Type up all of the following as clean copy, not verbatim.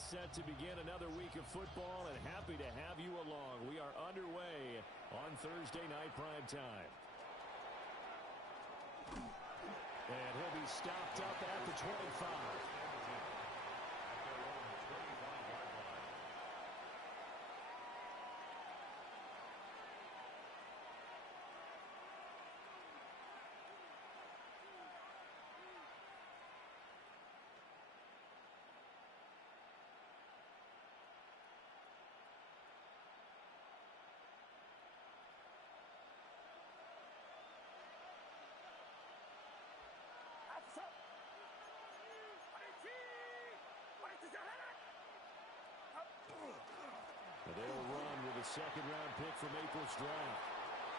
It's set to begin another week of football, and happy to have you along. We are underway on Thursday night prime time. And he'll be stopped up at the 25. They'll run with a second-round pick from April's draft.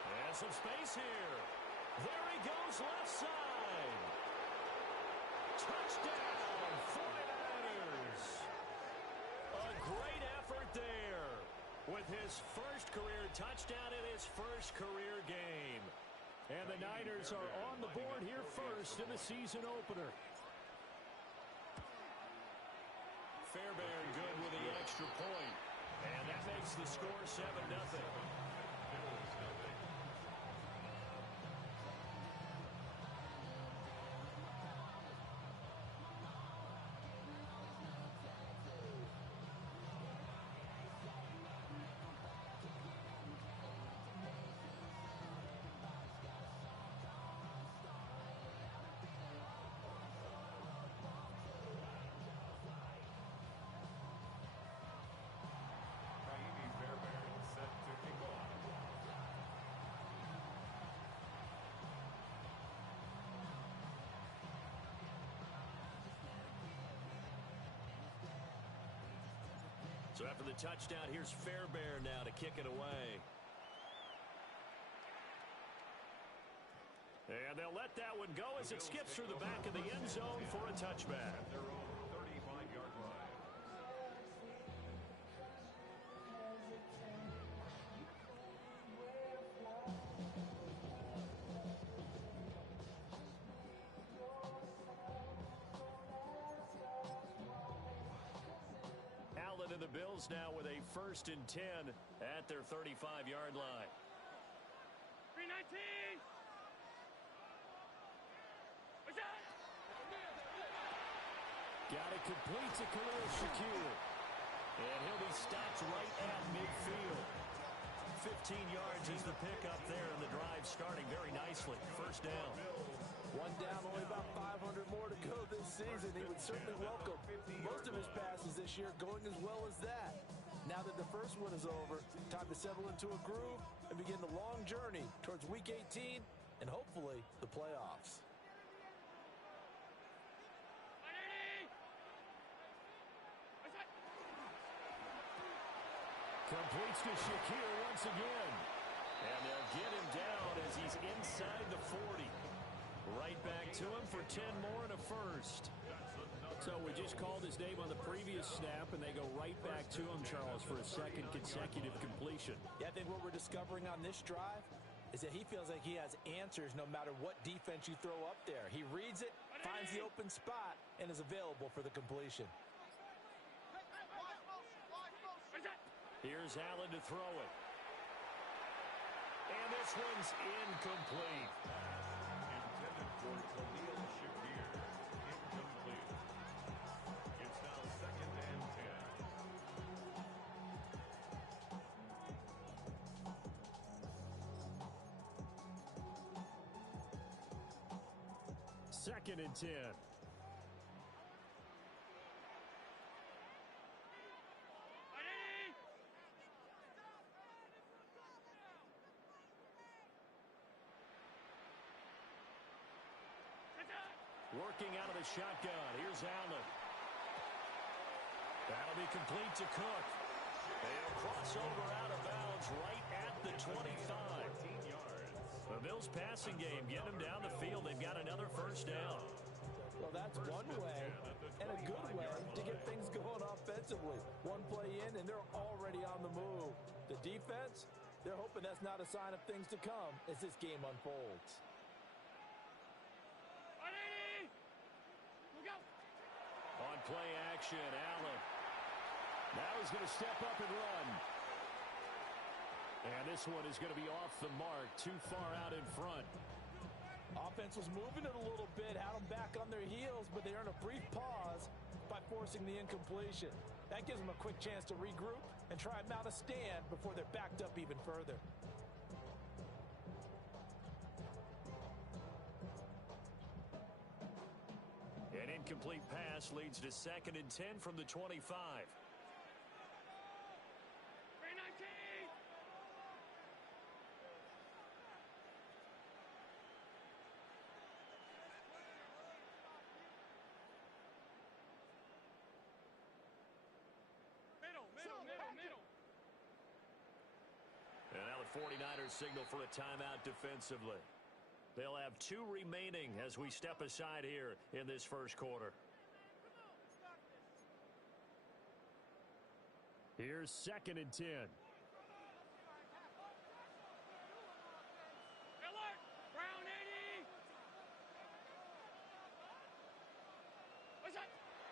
And some space here. There he goes, left side. Touchdown, 49ers. A great effort there with his first career touchdown in his first career game. And the Niners are on the board here first in the season opener. Fairbairn good with the extra point. And that makes the score 7-0. So after the touchdown, here's Fairbairn now to kick it away. And they'll let that one go as it skips through the back of the end zone for a touchback. Their own 35-yard line. Allen and the Bills now with a 1st and 10 at their 35-yard line. 319. Got it complete to Khalil Shakir. And he'll be stopped right at midfield. 15 yards is the pickup there, and the drive starting very nicely. First down. One down, only about 500 more to go this season. He would certainly welcome most of his passes this year going as well as that. Now that the first one is over, time to settle into a groove and begin the long journey towards Week 18 and hopefully the playoffs. Completes to Shakir once again. And they'll get him down as he's inside the 40. Right back to him for 10 more and a first. So we just called his name on the previous snap, and they go right back to him, Charles, for a second consecutive completion. Yeah, I think what we're discovering on this drive is that he feels like he has answers no matter what defense you throw up there. He reads it, finds the open spot, and is available for the completion. Here's Allen to throw it. And this one's incomplete. Intended for Khalil Shakir. Incomplete. It's now 2nd and 10. 2nd and 10. Working out of the shotgun. Here's Allen. That'll be complete to Cook. They'll cross over out of bounds right at the 25. 14 yards. The Bills passing game getting them down the field. They've got another first down. Well, that's one way and a good way to get things going offensively. One play in, and they're already on the move. The defense, they're hoping that's not a sign of things to come as this game unfolds. On play action, Allen. Now he's going to step up and run. And this one is going to be off the mark, too far out in front. Offense was moving it a little bit, had them back on their heels, but they earned a brief pause by forcing the incompletion. That gives them a quick chance to regroup and try and mount a stand before they're backed up even further. An incomplete pass leads to 2nd and 10 from the 25. And now the 49ers signal for a timeout defensively. They'll have 2 remaining as we step aside here in this first quarter. Here's 2nd and 10.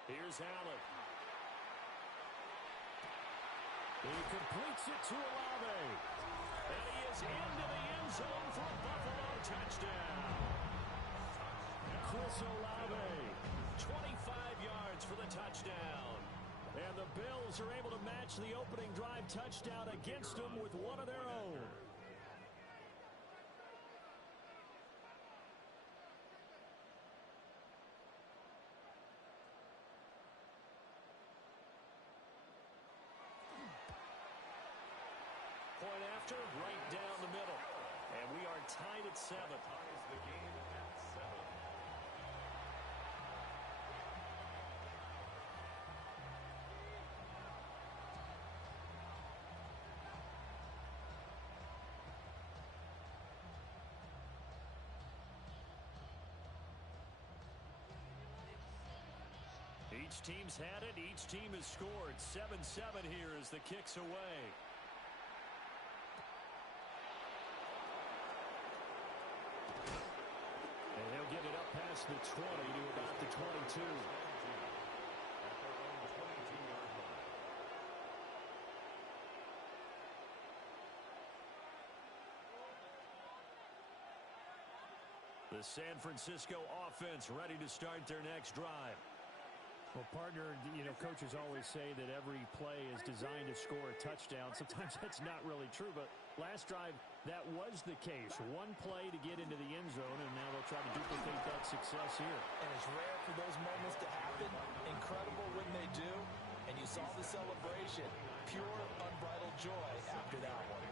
Here's Allen. He completes it to Olave. And he is into the end zone for a Buffalo touchdown. Chris Olave, 25 yards for the touchdown. And the Bills are able to match the opening drive touchdown against them with one of their own. Point after, right down the middle. And we are tied at 7. Ties the game at 7. Each team's had it. Each team has scored. 7-7 here as the kick's away. And he'll get it up past the 20 to about the 22. At their own 22-yard line. The San Francisco offense ready to start their next drive. Well, partner, coaches always say that every play is designed to score a touchdown. Sometimes that's not really true, but last drive, that was the case. One play to get into the end zone, and now they'll try to duplicate that success here. And it's rare for those moments to happen. Incredible when they do. And you saw the celebration. Pure, unbridled joy after that one.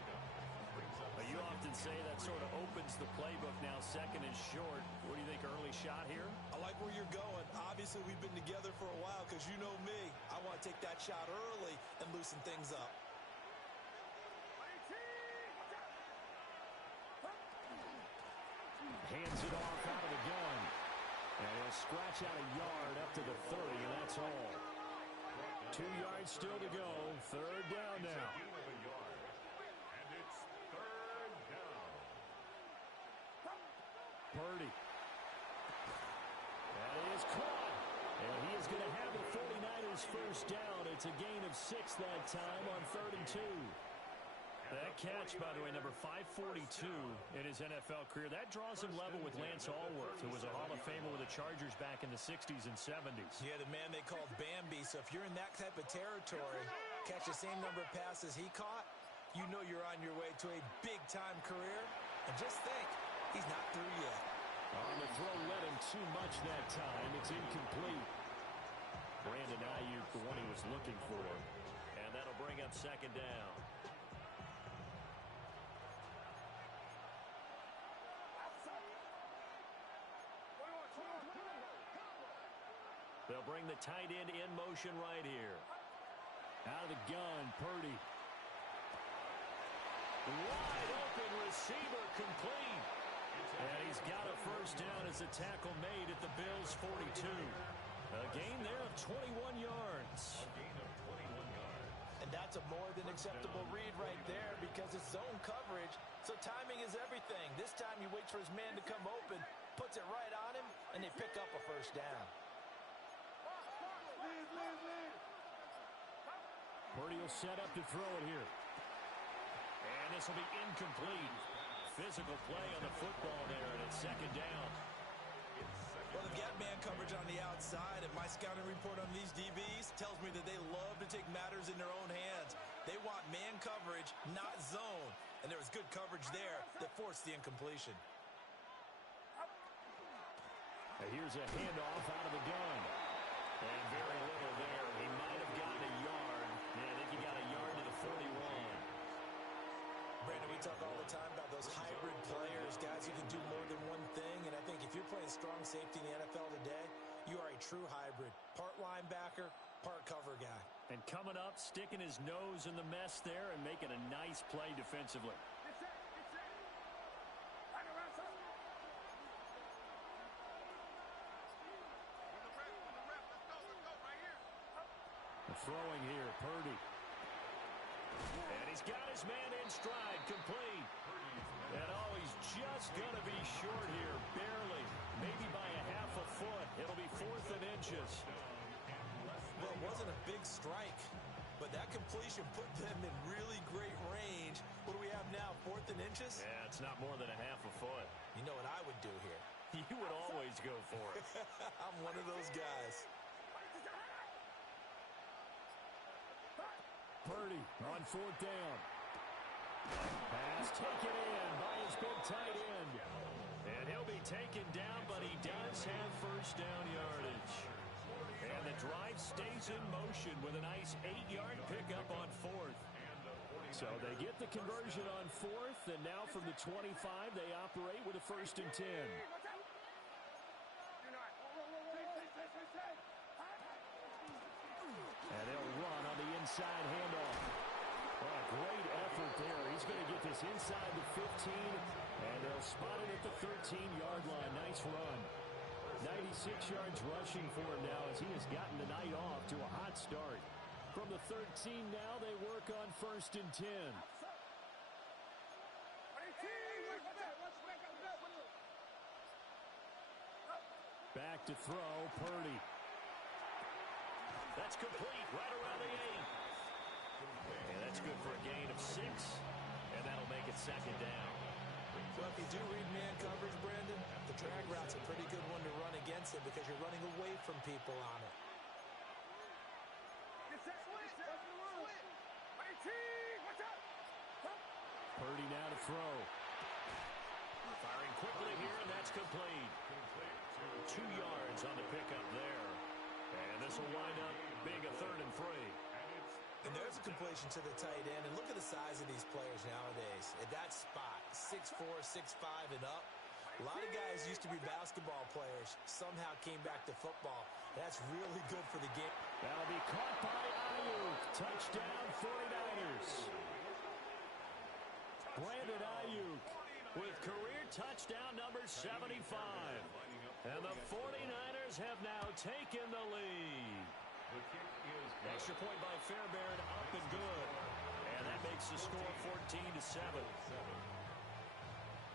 You often say that sort of opens the playbook now. 2nd and short. What do you think, early shot here? I like where you're going. Obviously, we've been together for a while because you know me. I want to take that shot early and loosen things up. Hands it off out of the gun. And he'll scratch out a yard up to the 30, and that's all. 2 yards still to go. 3rd down now. Gain of a yard. And it's 3rd down. Purdy. That is caught. And he is going to have the 49ers first down. It's a gain of 6 that time on 3rd and 2. That catch, by the way, number 542 in his NFL career. That draws him level with Lance Allworth, who was a Hall of Famer with the Chargers back in the 60s and 70s. Yeah, the man they called Bambi. So if you're in that type of territory, catch the same number of passes he caught, you know you're on your way to a big-time career. And just think, he's not through yet. On the throw, led him too much that time. It's incomplete. Brandon Ayuk, the one he was looking for. And that'll bring up 2nd down. They'll bring the tight end in motion right here. Out of the gun, Purdy. Wide open receiver, complete. And he's got a first down as the tackle made at the Bills' 42. A gain there of 21 yards. A gain of 21 yards. And that's a more than acceptable read right there because it's zone coverage, so timing is everything. This time he waits for his man to come open, puts it right on him, and they pick up a first down. Purdy will set up to throw it here. And this will be incomplete. Physical play on the football there, and it's second down. Well, they've got man coverage on the outside, and my scouting report on these DBs tells me that they love to take matters in their own hands. They want man coverage, not zone. And there was good coverage there that forced the incompletion. Here's a handoff out of the gun. And very little there. He might have gotten a yard. Yeah, I think he got a yard to the 41. Brandon, we talk all the time about those hybrid players, guys who can do more than one thing. And I think if you're playing strong safety in the NFL today, you are a true hybrid. Part linebacker, part cover guy. And coming up, sticking his nose in the mess there and making a nice play defensively. Throwing here, Purdy. And he's got his man in stride, complete. And oh, he's just going to be short here, barely. Maybe by a half a foot. It'll be 4th and inches. Well, it wasn't a big strike, but that completion put them in really great range. What do we have now, 4th and inches? Yeah, it's not more than a half a foot. You know what I would do here? You would always go for it. I'm one of those guys. Purdy on 4th down. Pass taken in by his big tight end. And he'll be taken down, but he does have first down yardage. And the drive stays in motion with a nice 8-yard pickup on 4th. So they get the conversion on 4th, and now from the 25, they operate with a 1st and 10. And they'll run on the inside handoff. Well, a great effort there. He's going to get this inside the 15, and they'll spot it at the 13-yard line. Nice run. 96 yards rushing for him now as he has gotten the night off to a hot start. From the 13 now, they work on 1st and 10. Back to throw, Purdy. That's complete, right around the 8. And that's good for a gain of 6. And that'll make it second down. Well, if you do read man coverage, Brandon, the drag route's a pretty good one to run against it because you're running away from people on it. Purdy now to throw. Firing quickly here, and that's complete. 2 yards on the pickup there. And this will wind up being a 3rd and 3. And there's a completion to the tight end. And look at the size of these players nowadays. At that spot, 6'4", 6'5", and up. A lot of guys used to be basketball players. Somehow came back to football. That's really good for the game. That'll be caught by Ayuk. Touchdown, 49ers. Brandon Ayuk with career touchdown number 75. And the 49ers have now taken the lead. Extra point by Fairbairn, up and good. And that makes the score 14-7.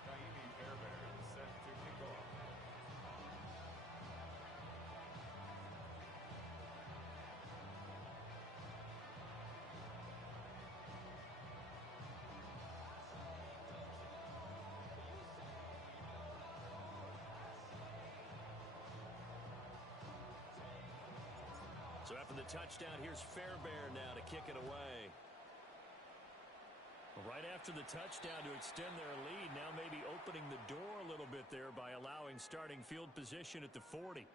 Naimi Fairbairn set to kick off. So after the touchdown, here's Fairbairn now to kick it away. Right after the touchdown to extend their lead, now maybe opening the door a little bit there by allowing starting field position at the 40.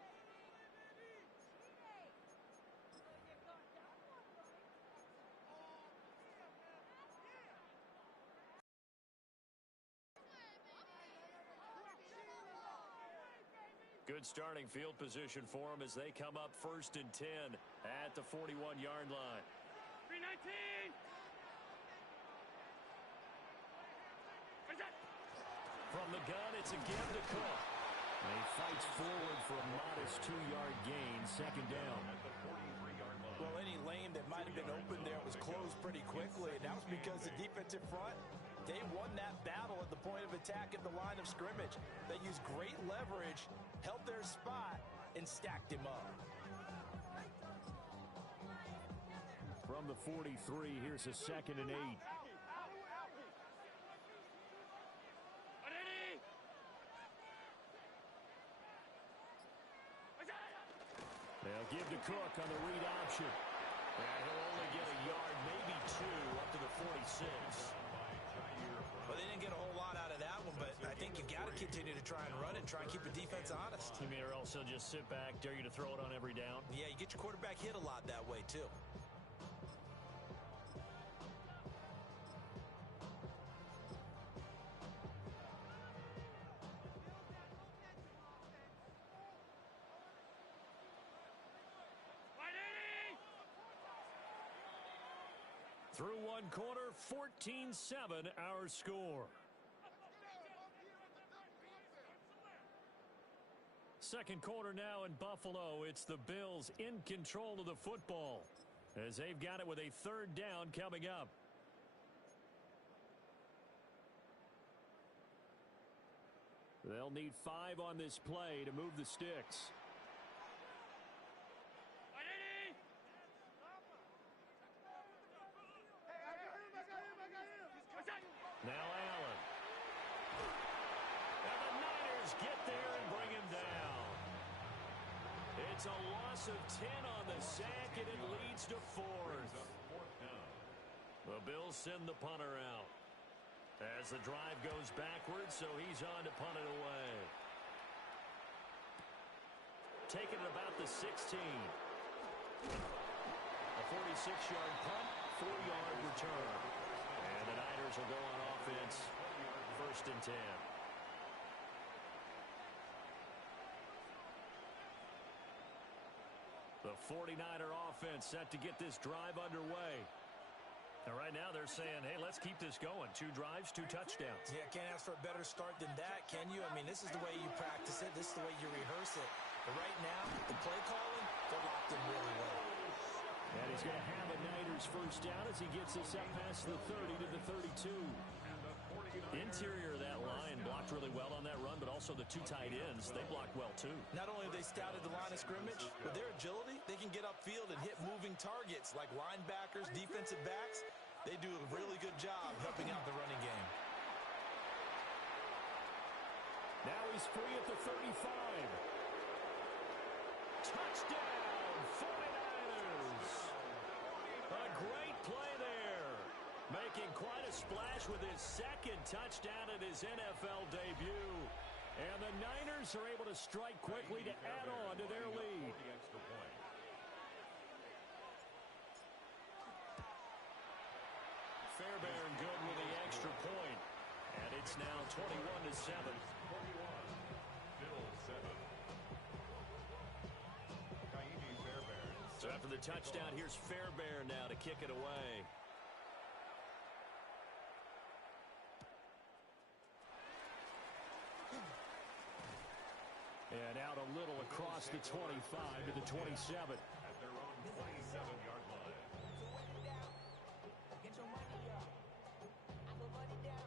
Good starting field position for them as they come up 1st and 10 at the 41-yard line. 319. From the gun, it's again to Cook. And he fights forward for a modest 2-yard gain, second down. Well, any lane that might have been open there was closed pretty quickly, and that was because the defensive front, they won that battle at the point of attack at the line of scrimmage. They used great leverage, held their spot, and stacked him up. From the 43, here's a 2nd and 8. They'll give to Cook on the read option. And he'll only get a yard, maybe 2, up to the 46. Well, they didn't get a whole lot out of that one, but I think you got to continue to try and run it and try and keep the defense honest. You mean, or else they'll just sit back, dare you to throw it on every down? Yeah, you get your quarterback hit a lot that way, too. Through one quarter, 14-7 our score. Second quarter now in Buffalo. It's the Bills in control of the football as they've got it with a 3rd down coming up. They'll need 5 on this play to move the sticks. Now Allen. And the Niners get there and bring him down. It's a loss of 10 on the sack, and it leads to 4th. The Bills send the punter out as the drive goes backwards, so he's on to punt it away. Taking it about the 16. A 46-yard punt, 4-yard return. And the Niners will go on offense, 1st and 10. The 49er offense set to get this drive underway. And right now they're saying, hey, let's keep this going. 2 drives, 2 touchdowns. Yeah, can't ask for a better start than that, can you? I mean, this is the way you practice it. This is the way you rehearse it. But right now, the play calling, they're locked in really well. And he's going to have a Niners 1st down as he gets this up past the 30 to the 32. Interior of that line blocked really well on that run, but also the 2 tight ends, they blocked well too. Not only have they scouted the line of scrimmage, with their agility, they can get upfield and hit moving targets like linebackers, defensive backs. They do a really good job helping out the running game. Now he's free at the 35. Touchdown, 49ers. A great play there. Making quite a splash with his 2nd touchdown at his NFL debut. And the Niners are able to strike quickly to add on to their lead. Fairbairn good with the extra point. And it's now 21-7. So after the touchdown, here's Fairbairn now to kick it away. And out a little across the 25 to the 27. At their own 27-yard line. Get your money up. I put money down.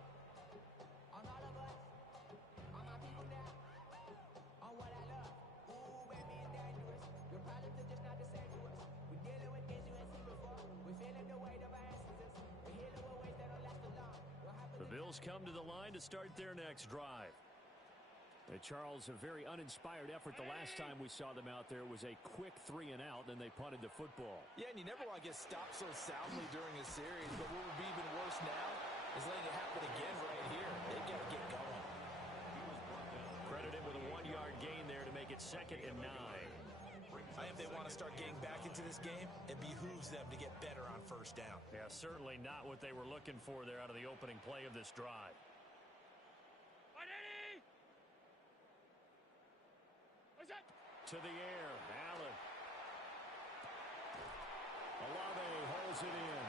On all of us. On my people now. On what I love. Ooh, baby, it's dangerous. Your problems are just not the same to us. We're dealing with things you ain't seen before. We're feeling the weight of our ancestors. We're healing with ways that don't last long. The Bills come to the line to start their next drive. Charles, a very uninspired effort the last time we saw them out there was a quick 3 and out, then they punted the football. Yeah, and you never want to get stopped so soundly during a series, but what would be even worse now is letting it happen again right here. They've got to get going. Credited with a 1-yard gain there to make it 2nd and 9. I think if they want to start getting back into this game, it behooves them to get better on 1st down. Yeah, certainly not what they were looking for there out of the opening play of this drive. To the air, Allen. Olave holds it in.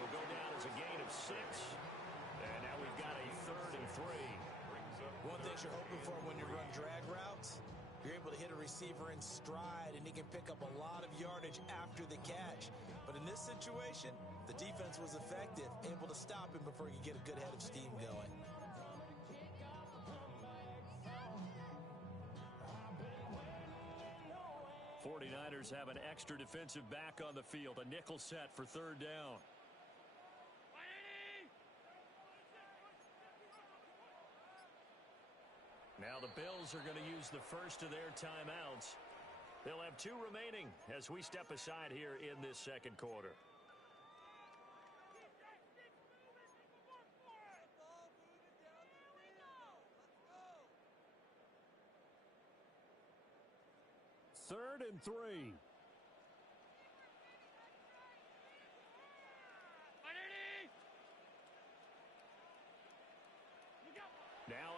Will go down as a gain of 6. And now we've got a 3rd and 3. One thing you're hoping for when you run drag routes, you're able to hit a receiver in stride, and he can pick up a lot of yardage after the catch. But in this situation, the defense was effective, able to stop him before he could get a good head of steam going. 49ers have an extra defensive back on the field. A nickel set for third down. Now the Bills are going to use the first of their timeouts. They'll have 2 remaining as we step aside here in this second quarter. Third and 3. Now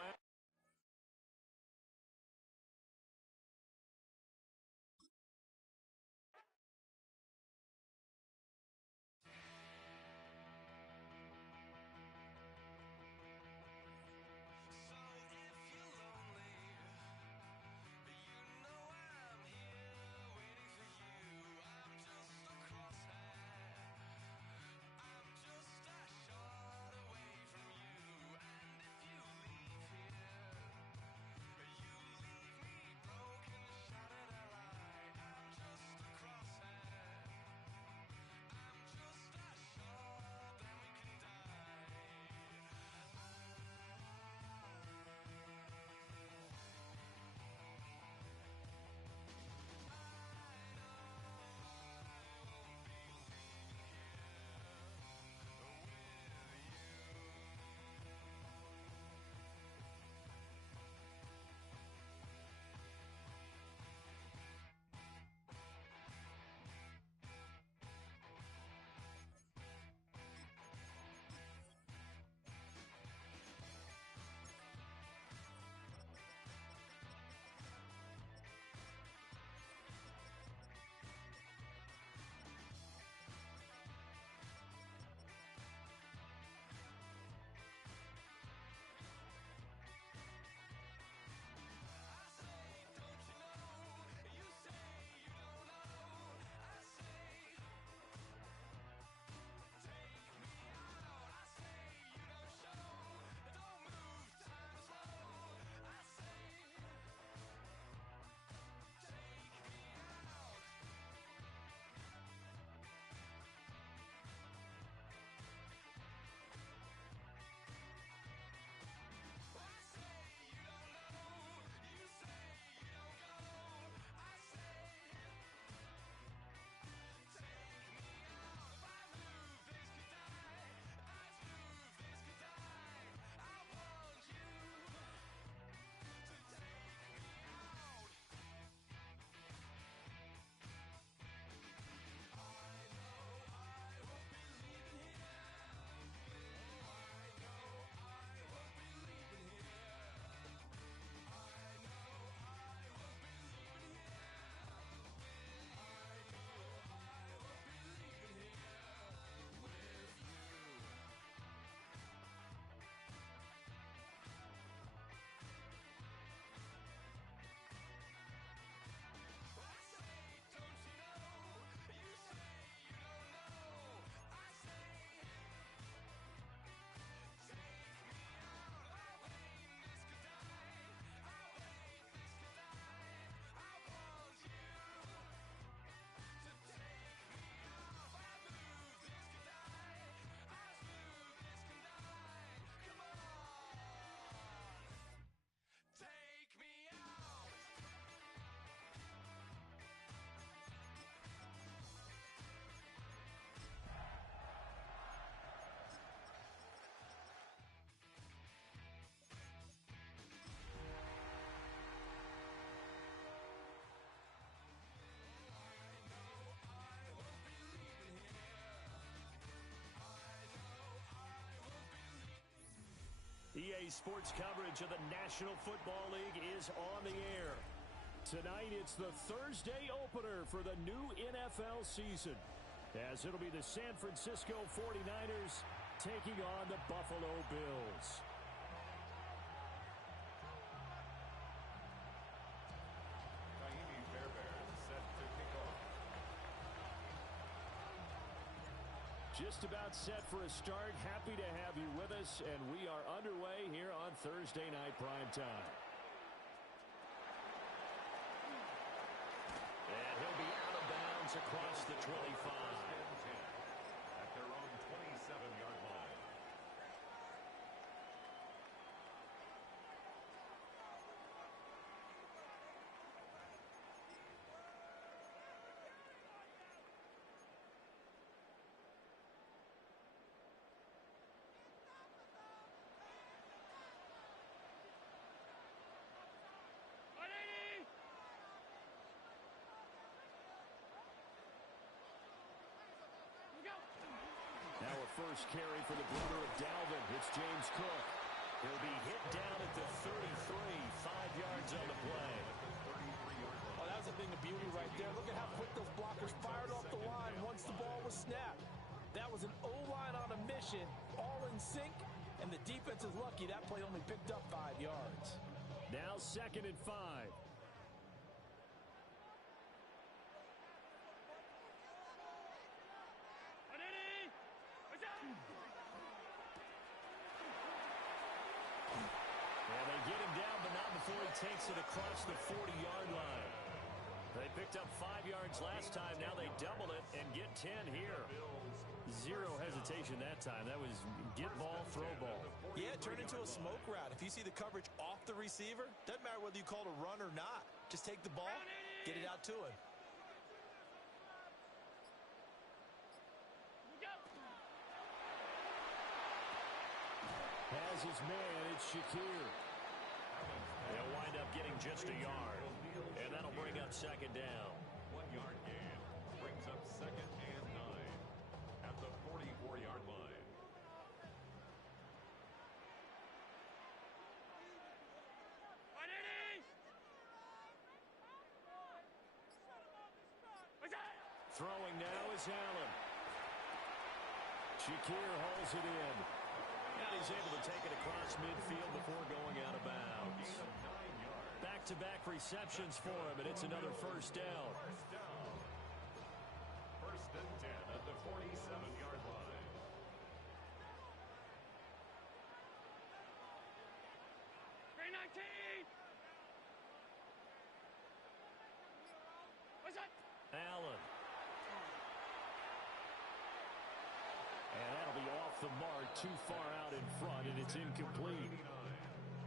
EA Sports coverage of the National Football League is on the air. Tonight, it's the Thursday opener for the new NFL season, as it'll be the San Francisco 49ers taking on the Buffalo Bills. Just about set for a start. Happy to have you with us, and we are underway here on Thursday Night Primetime. And across the 25. At their own 27-yard line. Now a first carry for the brother of Dalvin. It's James Cook. He'll be hit down at the 33, 5 yards on the play. Oh, that was a thing of beauty right there. Look at how quick those blockers fired off the line once the ball was snapped. That was an O-line on a mission, all in sync, and the defense is lucky that play only picked up 5 yards. Now 2nd and 5. Takes it across the 40-yard line. They picked up 5 yards last time. Now they double it and get 10 here. Zero hesitation that time. That was get ball, throw ball. Yeah, it turned into a smoke route. If you see the coverage off the receiver, doesn't matter whether you call it a run or not. Just take the ball, get it out to him. Has his man, it's Shakir. They'll wind up getting just a yard, and that'll bring up 2nd down. 1-yard gain brings up 2nd and 9 at the 44-yard line. Throwing now is Allen. Shakir hauls it in. And he's able to take it across midfield before going out of bounds. Back-to-back receptions for him, and it's another first down. First and 10 at the 47-yard line. Allen. And that'll be off the mark, too far out in front, and it's incomplete.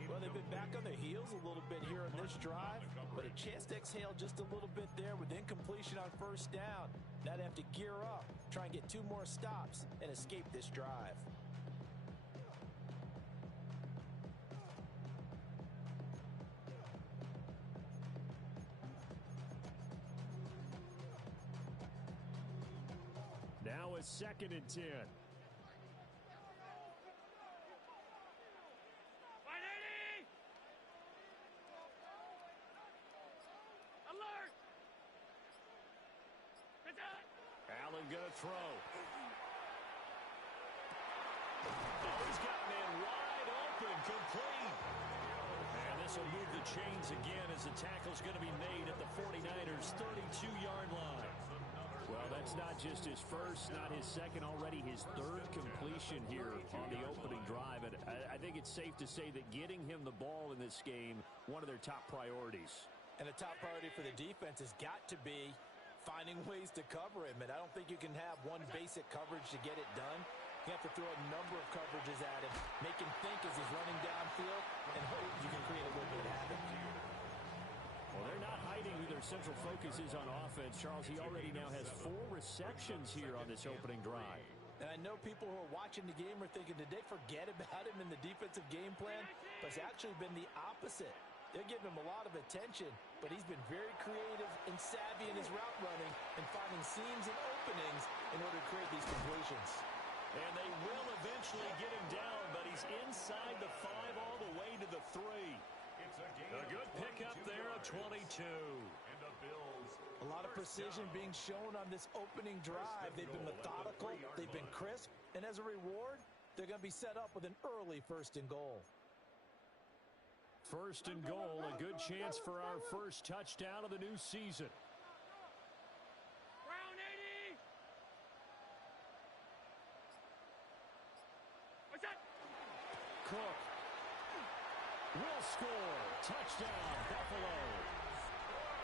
Well, they've been back on their heels a little bit here in this drive, but a chance to exhale just a little bit there with incompletion on first down. Now they have to gear up, try and get 2 more stops, and escape this drive. Now a 2nd and 10. Allen gonna throw. Oh, he's got him in wide open, complete. And this will move the chains again as the tackle's going to be made at the 49ers' 32-yard line. Well, that's not just his first, not his second, already his 3rd completion here on the opening drive. And I think it's safe to say that getting him the ball in this game, one of their top priorities. And the top priority for the defense has got to be finding ways to cover him. And I don't think you can have one basic coverage to get it done. You have to throw a number of coverages at him, make him think as he's running downfield, and hope you can create a little bit of havoc. Well, they're not hiding who their central focus is on offense. Charles, he already now has 4 receptions here on this opening drive. And I know people who are watching the game are thinking, did they forget about him in the defensive game plan? But it's actually been the opposite. They're giving him a lot of attention, but he's been very creative and savvy in his route running and finding seams and openings in order to create these completions. And they will eventually get him down, but he's inside the 5 all the way to the 3. A good pickup there at 22. And the Bills. A lot of precision being shown on this opening drive. They've been methodical, they've been crisp, and as a reward, they're going to be set up with an early 1st and goal. 1st and goal, a good chance for our first touchdown of the new season. Cook will score. Touchdown, Buffalo.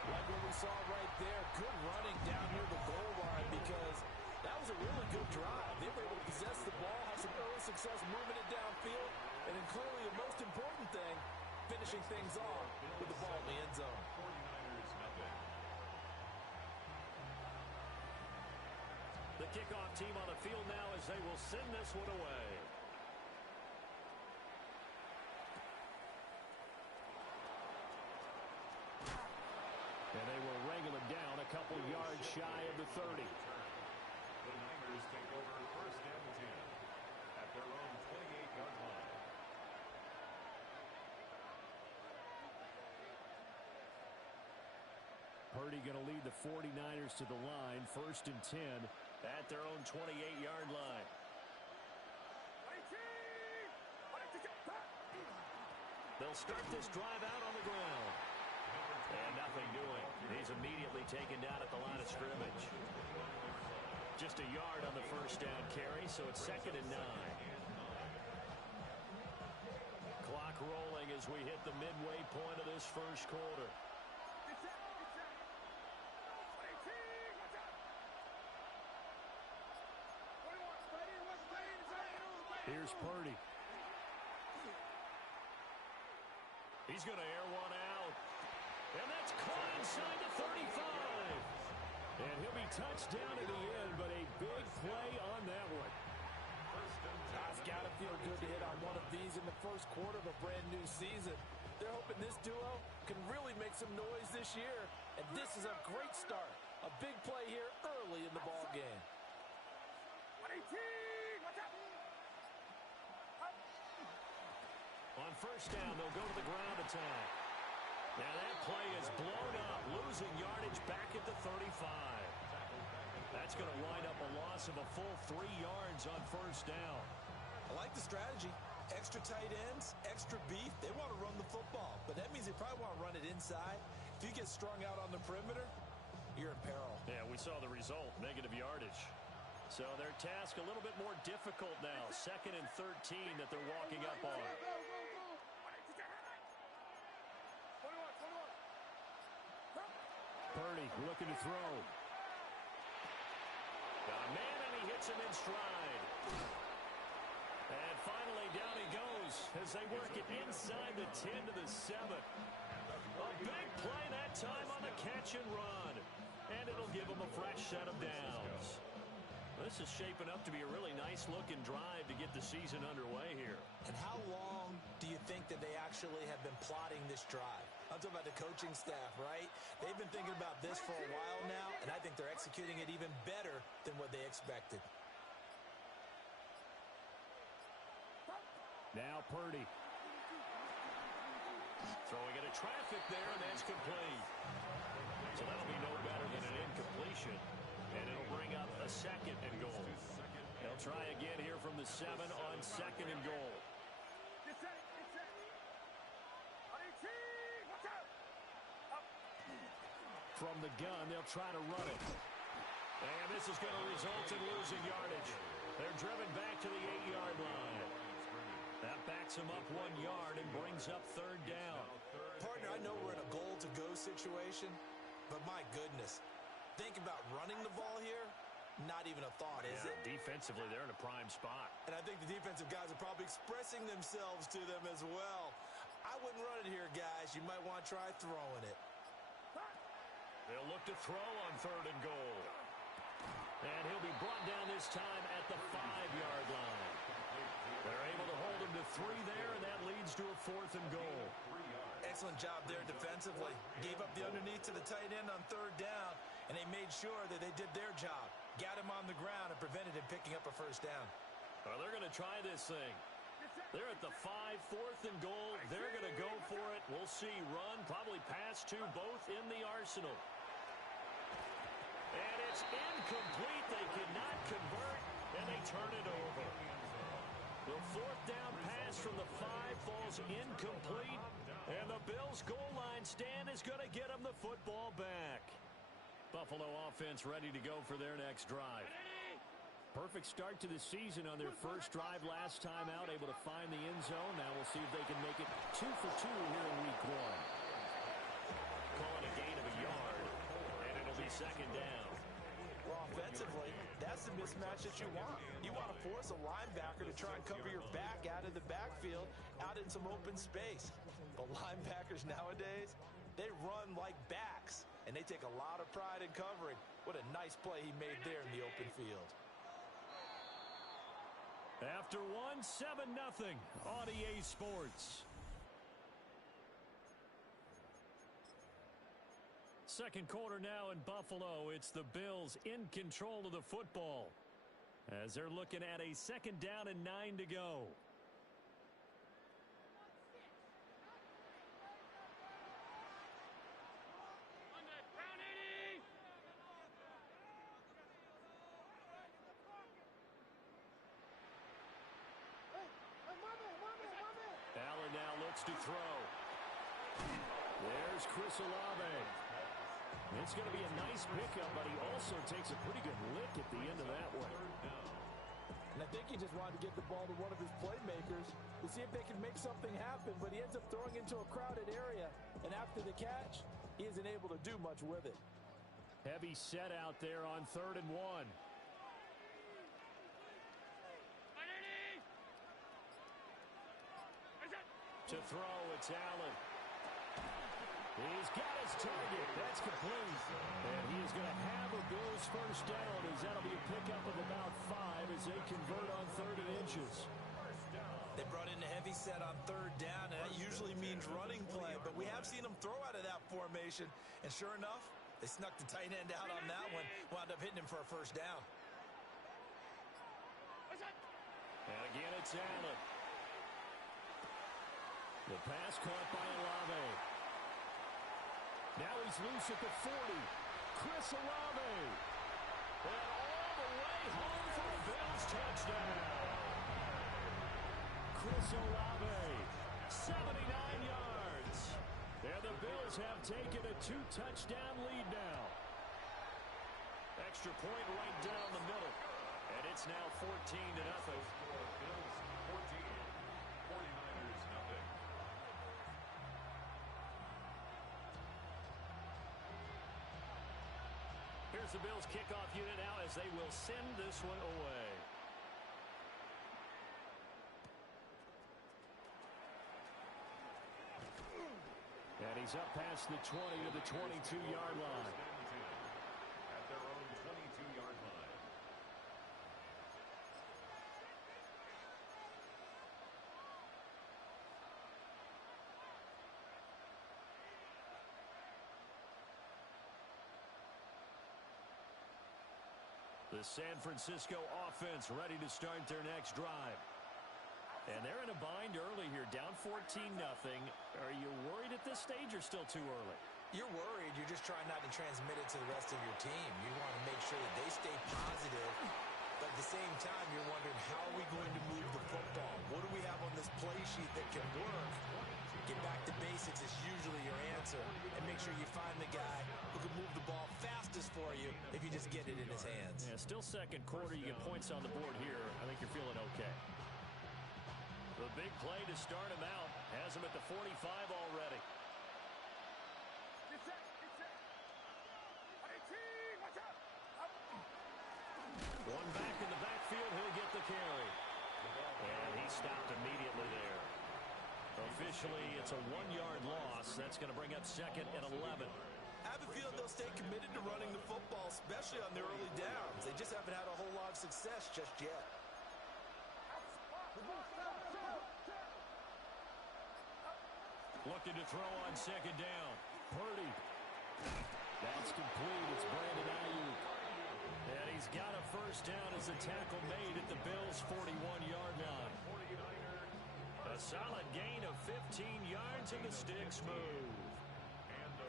Like what we saw right there, good running down near the goal line because that was a really good drive. They were able to possess the ball, have some early success moving it downfield, and then clearly the most important thing, finishing things off with the ball in the end zone. 49ers nothing. The kickoff team on the field now as they will send this one away. And they will wrangle it down a couple yards shy of the 30. The Niners take over first and 10 at their own 28-yard line. Purdy going to lead the 49ers to the line, first and 10 at their own 28-yard line. They'll start this drive out on the ground. And nothing doing. He's immediately taken down at the line of scrimmage. Just a yard on the first down carry, so it's 2nd and 9. Clock rolling as we hit the midway point of this first quarter. Here's Purdy. He's going to air one out. And that's caught inside the 35. And he'll be touched down in the end, but a big play on that one. I've got to feel good to hit on one of these in the first quarter of a brand new season. They're hoping this duo can really make some noise this year, and this is a great start. A big play here early in the ball game. On first down, they'll go to the ground attack. Now that play is blown up, losing yardage back at the 35. That's going to wind up a loss of a full 3 yards on first down. I like the strategy. Extra tight ends, extra beef. They want to run the football, but that means they probably want to run it inside. If you get strung out on the perimeter, you're in peril. Yeah, we saw the result, negative yardage. So their task a little bit more difficult now. 2nd and 13 that they're walking up on. Purdy looking to throw. Got a man and he hits him in stride. And finally down he goes as they work it inside the 10 to the 7. A big play that time on the catch and run. And it'll give them a fresh set of downs. This is shaping up to be a really nice-looking drive to get the season underway here. And how long do you think that they actually have been plotting this drive? I'm talking about the coaching staff, right? They've been thinking about this for a while now, and I think they're executing it even better than what they expected. Now Purdy. Throwing into traffic there, and that's complete. So that'll be no better than an incompletion. And it'll bring up a 2nd and goal. They'll try again here from the 7 on 2nd and goal. From the gun, they'll try to run it. And this is going to result in losing yardage. They're driven back to the 8-yard line. That backs them up 1 yard and brings up 3rd down. Partner, I know we're in a goal-to-go situation, but my goodness. Think about running the ball here. Not even a thought, is it? Defensively, they're in a prime spot. And I think the defensive guys are probably expressing themselves to them as well. I wouldn't run it here, guys. You might want to try throwing it. They'll look to throw on 3rd and goal. And he'll be brought down this time at the 5-yard line. They're able to hold him to 3 there, and that leads to a 4th and goal. Excellent job there defensively. Gave up the underneath to the tight end on 3rd down, and they made sure that they did their job. Got him on the ground and prevented him picking up a 1st down. Well, they're going to try this thing. They're at the 5, 4th and goal. They're going to go for it. We'll see. Run, probably pass to both in the arsenal. And it's incomplete. They cannot convert, and they turn it over. The 4th down pass from the 5 falls incomplete, and the Bills' goal line stand is going to get them the football back. Buffalo offense ready to go for their next drive. Perfect start to the season on their first drive last time out, able to find the end zone. Now we'll see if they can make it 2 for 2 here in week 1. Calling a gain of a yard. second down. Well, offensively, that's the mismatch that you want. You want to force a linebacker to try and cover your back out of the backfield, out in some open space. But linebackers nowadays, they run like backs, and they take a lot of pride in covering. What a nice play he made there in the open field. After one, 7-0 on EA Sports. Second quarter now in Buffalo. It's the Bills in control of the football as they're looking at a second down and 9 to go. Allen now looks to throw. There's Chris Olave. It's going to be a nice pickup, but he also takes a pretty good lick at the end of that one. And I think he just wanted to get the ball to one of his playmakers to see if they can make something happen, but he ends up throwing into a crowded area, and after the catch, he isn't able to do much with it. Heavy set out there on 3rd and 1. To throw, it's Allen. He's got his target. That's complete. And he is going to have a Bills first down as that'll be a pickup of about 5 as they convert on 3rd and inches. They brought in a heavy set on 3rd down, and that usually means running play, but we have seen them throw out of that formation. And sure enough, they snuck the tight end out on that one, wound up hitting him for a first down. And again, it's Allen. The pass caught by Olave. Now he's loose at the 40. Chris Olave. And all the way home for a Bills touchdown. Chris Olave, 79 yards. And the Bills have taken a 2-touchdown lead now. Extra point right down the middle. And it's now 14-0. Bills 14, 49ers nothing. Here's the Bills kickoff unit now as they will send this one away. And he's up past the 20 to the 22-yard line. At their own 22-yard line. The San Francisco offense ready to start their next drive. And they're in a bind early here, down 14-0. Are you worried at this stage or still too early? You're worried. You're just trying not to transmit it to the rest of your team. You want to make sure that they stay positive. But at the same time, you're wondering, how are we going to move the football? What do we have on this play sheet that can work? Get back to basics is usually your answer. And make sure you find the guy who can move the ball fastest for you if you just get it in his hands. Yeah, still second quarter. You get points on the board here. I think you're feeling okay. The big play to start him out has him at the 45 already. One back in the backfield, he'll get the carry. And he stopped immediately there. Officially, it's a 1-yard loss. That's going to bring up 2nd and 11. I have a feeling they'll stay committed to running the football, especially on their early downs. They just haven't had a whole lot of success just yet. Looking to throw on 2nd down. Purdy. That's complete. It's Brandon Ayuk. And he's got a first down as the tackle made at the Bills' 41-yard line. A solid gain of 15 yards and the sticks move.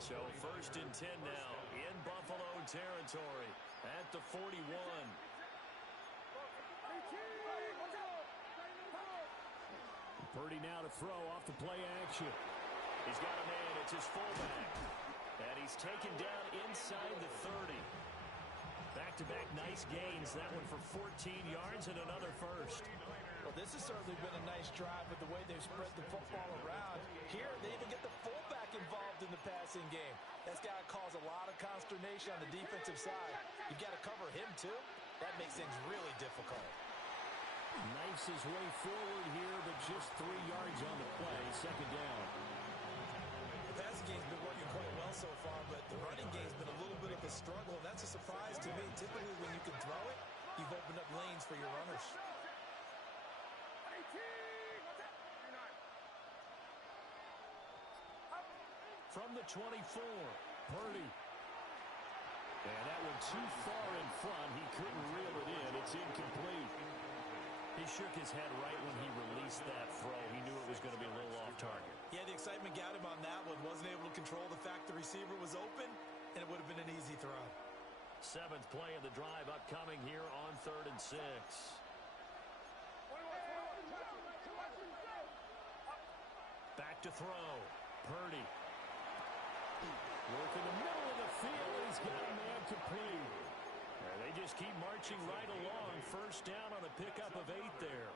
So 1st and 10 now in Buffalo territory at the 41. Purdy now to throw off the play action. He's got a man. It's his fullback. And he's taken down inside the 30. Back-to-back nice gains. That one for 14 yards and another first. Well, this has certainly been a nice drive with the way they've spread the football around. Here, they even get the fullback involved involved in the passing game. That's got to cause a lot of consternation on the defensive side. You've got to cover him, too. That makes things really difficult. Knifes his way forward here, but just 3 yards on the play. Second down. The passing game's been working quite well so far, but the running game's been a little bit of a struggle. That's a surprise to me. Typically, when you can throw it, you've opened up lanes for your runners. From the 24, Purdy. And that one too far in front. He couldn't reel it in. It's incomplete. He shook his head right when he released that throw. He knew it was going to be a little off target. Yeah, the excitement got him on that one. Wasn't able to control the fact the receiver was open, and it would have been an easy throw. 7th play of the drive upcoming here on 3rd and 6. Back to throw. Purdy. Work in the middle of the field, and he's got a man complete. And they just keep marching right along. First down on a pickup of 8 there.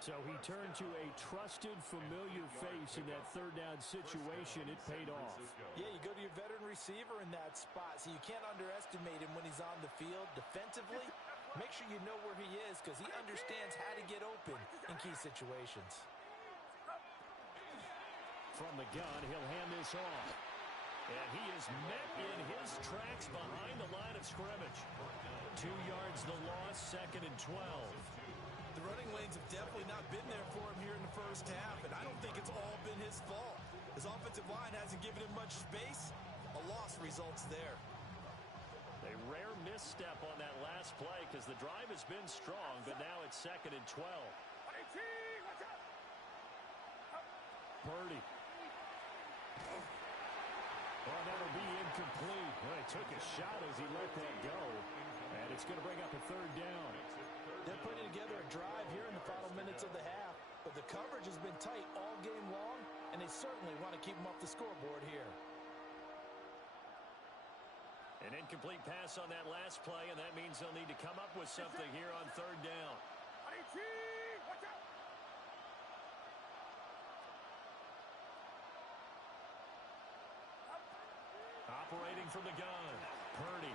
So he turned to a trusted, familiar face in that 3rd down situation. It paid off. Yeah, you go to your veteran receiver in that spot, so you can't underestimate him when he's on the field. Defensively, make sure you know where he is because he understands how to get open in key situations. From the gun, he'll hand this off. And he is met in his tracks behind the line of scrimmage. 2 yards the loss, 2nd and 12. The running lanes have definitely not been there for him here in the first half, and I don't think it's all been his fault. His offensive line hasn't given him much space. A loss results there. A rare misstep on that last play because the drive has been strong, but now it's 2nd and 12. Purdy. Well, that'll be incomplete. Well, he took a shot as he let that go. And it's going to bring up a 3rd down. They're putting together a drive here in the final minutes of the half, but the coverage has been tight all game long, and they certainly want to keep them off the scoreboard here. An incomplete pass on that last play, and that means they'll need to come up with something here on 3rd down. Operating from the gun, Purdy.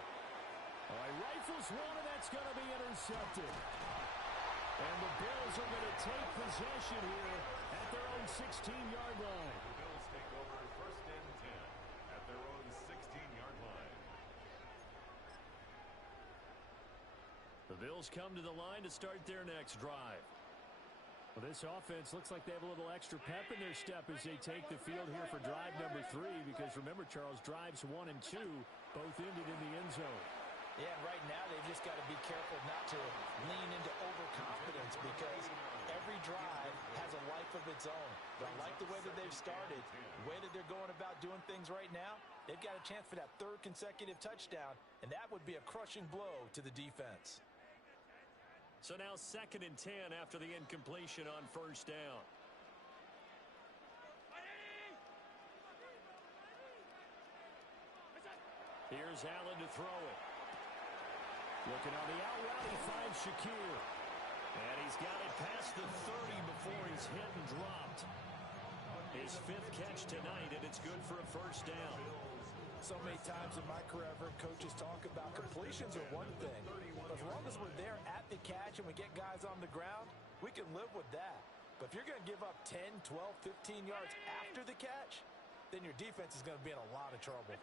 Oh, he rifles one, and that's going to be intercepted. And the Bills are going to take possession here at their own 16-yard line. The Bills take over 1st and 10 at their own 16-yard line. The Bills come to the line to start their next drive. Well, this offense looks like they have a little extra pep in their step as they take the field here for drive number 3, because remember, Charles, drives 1 and 2 both ended in the end zone. Yeah, right now they've just got to be careful not to lean into overconfidence because every drive has a life of its own. But I like the way that they've started, the way that they're going about doing things right now. They've got a chance for that 3rd consecutive touchdown, and that would be a crushing blow to the defense. So now 2nd and 10 after the incompletion on 1st down. Here's Allen to throw it. Looking on the out route, he finds Shakir. And he's got it past the 30 before he's hit and dropped. His 5th catch tonight, and it's good for a 1st down. So many times in my career, I've heard coaches talk about completions are one thing. But as long as we're there at the catch and we get guys on the ground, we can live with that. But if you're going to give up 10, 12, 15 yards after the catch, then your defense is going to be in a lot of trouble.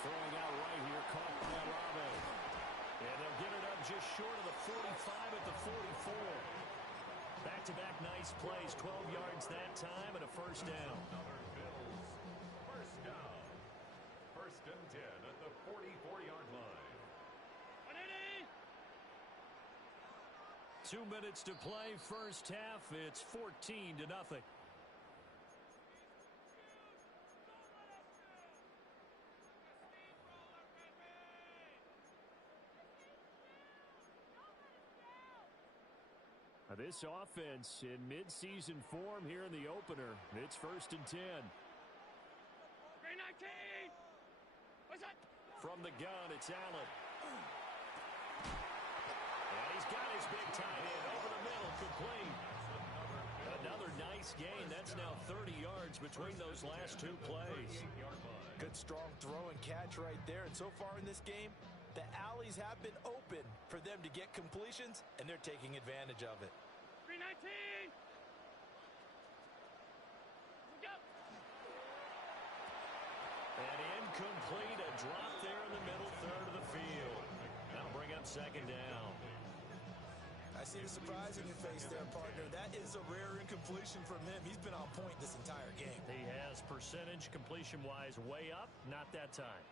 Throwing out right here, caught by Olave. And they'll get it up just short of the 45 at the 44. Back-to-back nice plays, 12 yards that time and a 1st down. Another Bills 1st down. 1st and 10 at the 44-yard line. 2 minutes to play, 1st half. It's 14-0. This offense in mid-season form here in the opener. It's 1st and 10. From the gun, it's Allen. And he's got his big tight end over the middle, complete. A Another nice gain. That's now 30 yards between those last two plays. Good, strong throw and catch right there. And so far in this game, the alleys have been open for them to get completions, and they're taking advantage of it. 319! Go! And incomplete, a drop there in the middle third of the field. That'll bring up second down. I see the surprise in your face there, partner. That is a rare incompletion from him. He's been on point this entire game. He has percentage completion-wise way up. Not that time.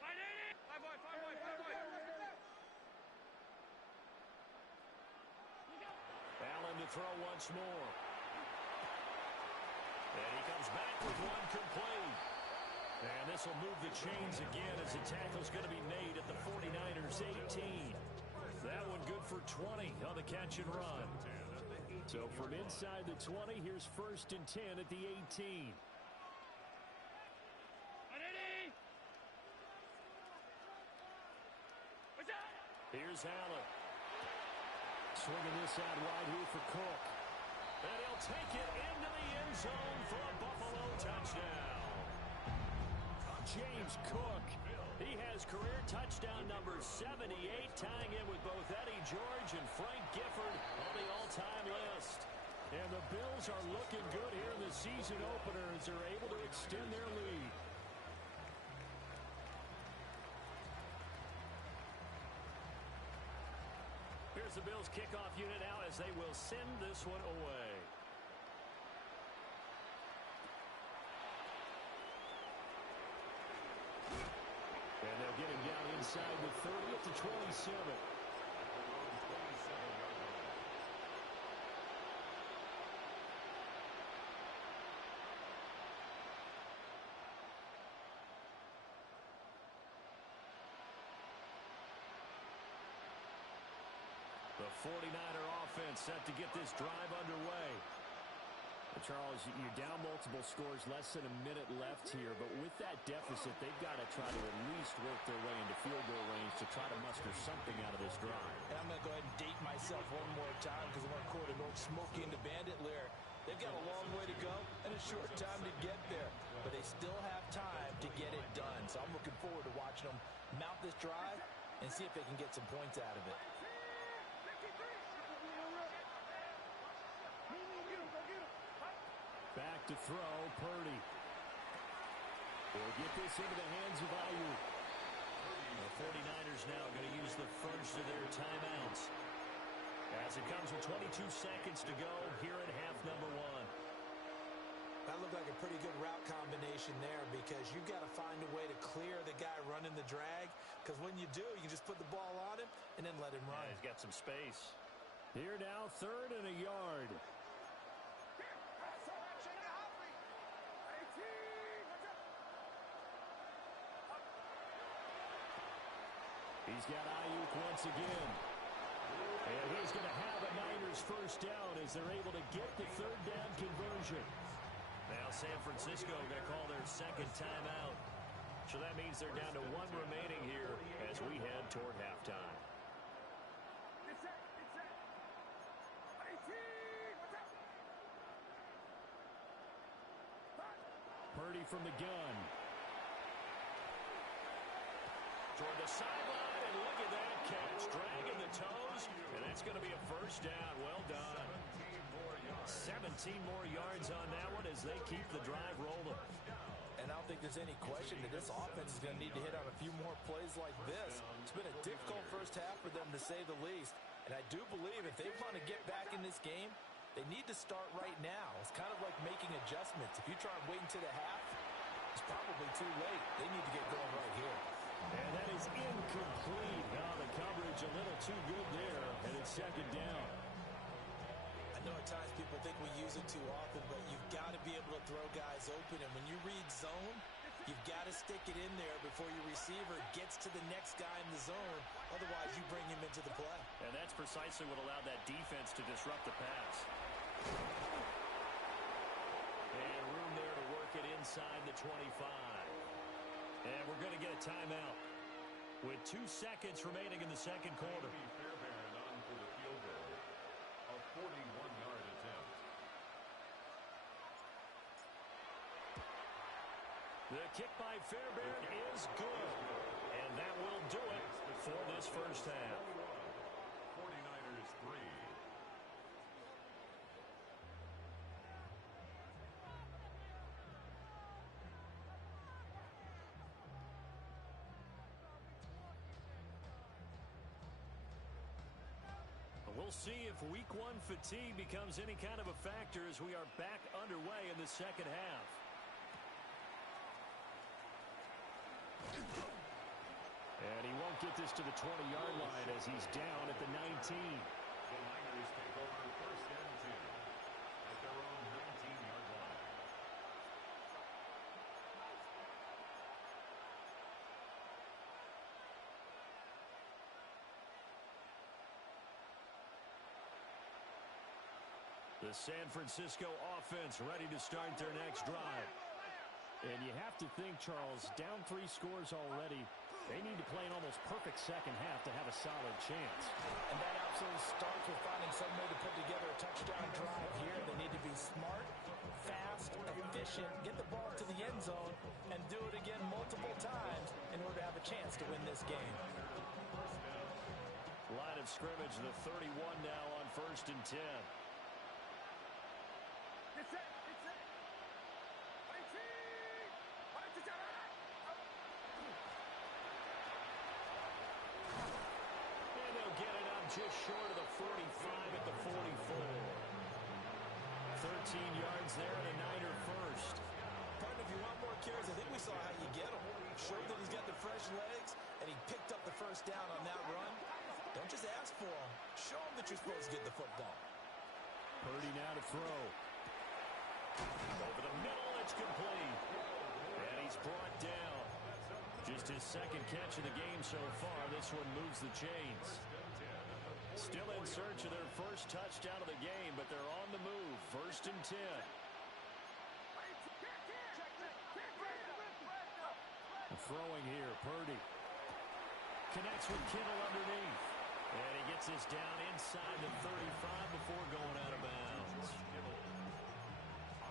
580! 5 boy. Allen to throw once more. And he comes back with one complete. And this will move the chains again as the tackle's going to be made at the 49ers 18. That one good for 20 on the catch and run. So from inside the 20, here's 1st and 10 at the 18. 180! What's that? Here's Allen. Swinging this out wide here for Cook. And he'll take it into the end zone for a Buffalo touchdown. James Cook, he has career touchdown number 78, tying in with both Eddie George and Frank Gifford on the all-time list. And the Bills are looking good here in the season opener as they're able to extend their lead. Here's the Bills kickoff unit out as they will send this one away. And they'll get him down inside the 30 at the 27. The 49er offense set to get this drive underway. Charles, you're down multiple scores, less than a minute left here, but with that deficit, they've got to try to at least work their way into field goal range to try to muster something out of this drive. And I'm going to go ahead and date myself one more time because I want to quote an old Smokey and the Bandit lyric. They've got a long way to go and a short time to get there, but they still have time to get it done. So I'm looking forward to watching them mount this drive and see if they can get some points out of it. Back to throw, Purdy. They'll get this into the hands of Ayuk. The 49ers now going to use the first of their timeouts. As it comes with 22 seconds to go here at half number 1. That looked like a pretty good route combination there because you've got to find a way to clear the guy running the drag, because when you do, you just put the ball on him and then let him run. Yeah, he's got some space. Here now, 3rd and a yard. He's got Ayuk once again. And he's going to have a Niners first down as they're able to get the 3rd down conversion. Now San Francisco going to call their second timeout. So that means they're down to 1 remaining here as we head toward halftime. Purdy from the gun. Toward the sideline, and look at that catch. Dragging the toes, and that's going to be a first down. Well done. 17 more yards on that one as they keep the drive rolling. And I don't think there's any question that this offense is going to need to hit on a few more plays like this. It's been a difficult first half for them, to say the least. And I do believe if they want to get back in this game, they need to start right now. It's kind of like making adjustments. If you try and wait until the half, it's probably too late. They need to get going right here. And that is incomplete. Now the coverage a little too good there, and it's second down. I know at times people think we use it too often, but you've got to be able to throw guys open. And when you read zone, you've got to stick it in there before your receiver gets to the next guy in the zone. Otherwise, you bring him into the play. And that's precisely what allowed that defense to disrupt the pass. And room there to work it inside the 25. And we're going to get a timeout with 2 seconds remaining in the second quarter. Fairbairn on for the field goal. The kick by Fairbairn is good. And that will do it for this first half. 49ers 3. We'll see if week one fatigue becomes any kind of a factor as we are back underway in the second half. And he won't get this to the 20-yard line as he's down at the 19. The Niners take over first and 10 at their own 19-yard line. The San Francisco offense ready to start their next drive. And you have to think, Charles, down 3 scores already. They need to play an almost perfect second half to have a solid chance. And that absolutely starts with finding some way to put together a touchdown drive here. They need to be smart, fast, efficient, get the ball to the end zone, and do it again multiple times in order to have a chance to win this game. Line of scrimmage, the 31 now on first and 10. And they'll get it up just short of the 45 at the 44. 13 yards there and a Niner first. Partner, if you want more carries, I think we saw how you get him. Showed that he's got the fresh legs, and he picked up the first down on that run. Don't just ask for him. Show him that you're supposed to get the football. Purdy now to throw. Over the middle, it's complete. And he's brought down. Just his second catch of the game so far. This one moves the chains. Still in search of their first touchdown of the game, but they're on the move. First and 10. Throwing here, Purdy. Connects with Kittle underneath. And he gets this down inside the 35 before going out of bounds.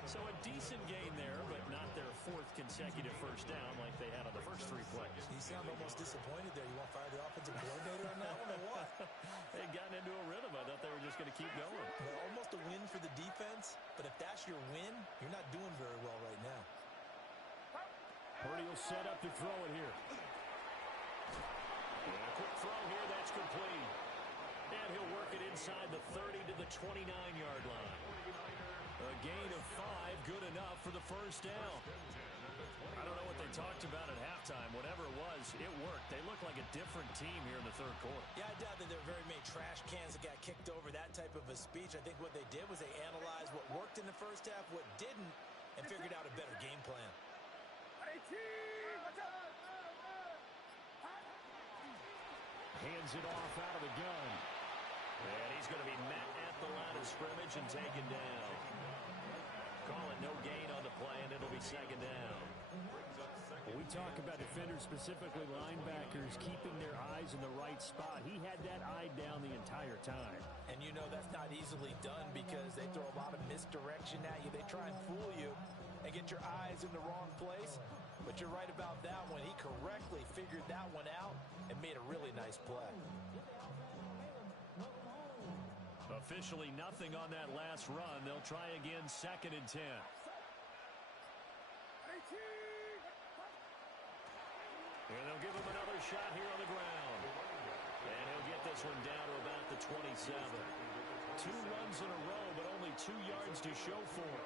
So a decent gain there, but not their 4th consecutive first down like they had on the first 3 plays. You sound almost disappointed there. You want to fire the offensive coordinator on that one or what? They'd gotten into a rhythm. I thought they were just going to keep going. Well, almost a win for the defense, but if that's your win, you're not doing very well right now. Purdy will set up to throw it here. And a quick throw here, that's complete. And he'll work it inside the 30 to the 29-yard line. A gain of 5, good enough for the first down. I don't know what they talked about at halftime. Whatever it was, it worked. They look like a different team here in the third quarter. Yeah, I doubt that there are very many trash cans that got kicked over, that type of a speech. I think what they did was they analyzed what worked in the first half, what didn't, and figured out a better game plan. Hands it off out of the gun. And he's going to be met at the line of scrimmage and taken down. Call it no gain on the play, and it'll be second down. When we talk about defenders, specifically linebackers, keeping their eyes in the right spot. He had that eye down the entire time. And you know that's not easily done because they throw a lot of misdirection at you. They try and fool you and get your eyes in the wrong place. But you're right about that one. He correctly figured that one out and made a really nice play. Officially nothing on that last run. They'll try again, second and 10. And they'll give him another shot here on the ground. And he'll get this one down to about the 27. 2 runs in a row, but only 2 yards to show for it.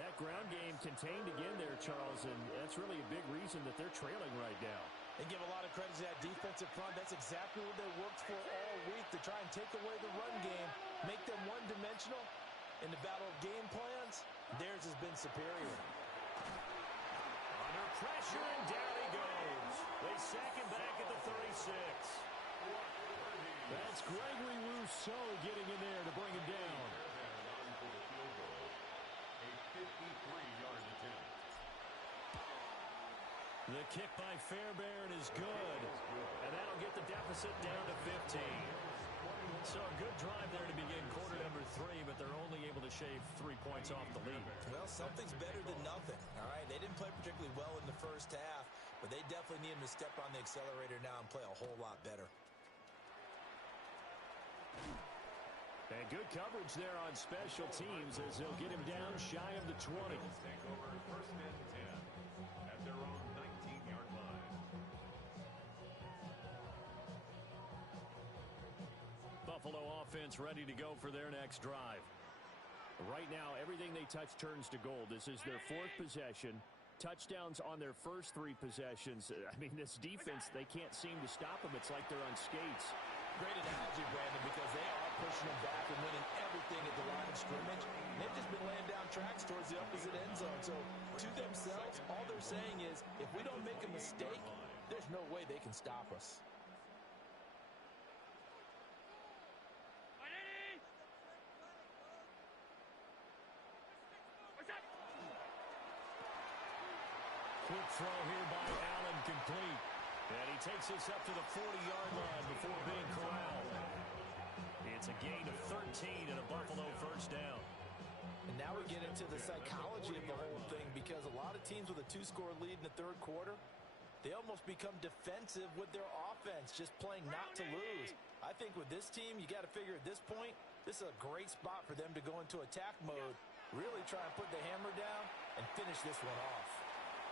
That ground game contained again there, Charles, and that's really a big reason that they're trailing right now. They give a lot of credit to that defensive front. That's exactly what they worked for all week, to try and take away the run game, make them one-dimensional. In the battle of game plans, theirs has been superior. Under pressure, and down he goes. They sack him back at the 36. That's Gregory Rousseau getting in there to bring him down. A 53-yard attempt. The kick by Fairbairn is good. And that'll get the deficit down to 15. So a good drive there to begin quarter number 3, but they're only able to shave 3 points off the lead. Well, something's better than nothing, all right? They didn't play particularly well in the first half, but they definitely need him to step on the accelerator now and play a whole lot better. And good coverage there on special teams as they'll get him down shy of the 20. Take over first and 10 at their own 19-yard line. Buffalo offense ready to go for their next drive. Right now, everything they touch turns to gold. This is their 4th possession. Touchdowns on their first 3 possessions. I mean, this defense, they can't seem to stop them. It's like they're on skates. Great analogy, Brandon, because they are pushing them back and winning everything at the line of scrimmage. They've just been laying down tracks towards the opposite end zone. So, to themselves, all they're saying is, if we don't make a mistake, there's no way they can stop us. Ready? What's that? Quick throw here by Allen, complete. And he takes this up to the 40-yard line before being corralled. It's a gain of 13 and a Buffalo first down. And now we get into the psychology of the whole thing, because a lot of teams with a 2-score lead in the third quarter, they almost become defensive with their offense, just playing not to lose. I think with this team, you got to figure at this point, this is a great spot for them to go into attack mode, really try and put the hammer down and finish this one off.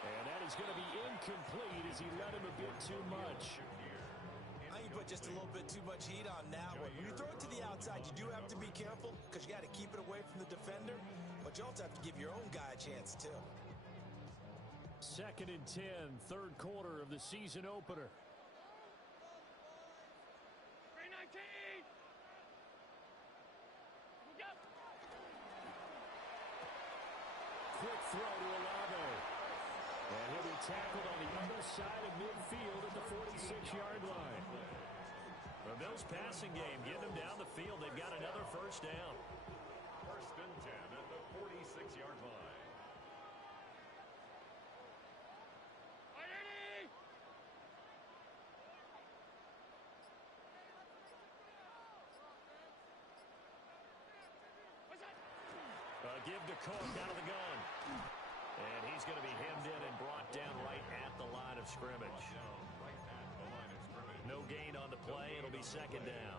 And that is going to be incomplete as he led him a bit too much. I think you put just a little bit too much heat on that one. When you throw it to the outside, you do have to be careful because you got to keep it away from the defender, but you also have to give your own guy a chance too. 2nd and 10, third quarter of the season opener. 319. Go. Quick throw to Olave. And he'll be tackled on the other side of midfield at the 46-yard line. The Bills passing game getting them down the field. They've got another first down. First and 10 at the 46-yard line. Ready? What's that? Give to Cook out of the gun. And he's going to be hemmed in and brought down right at the line of scrimmage. No gain on the play. It'll be second down.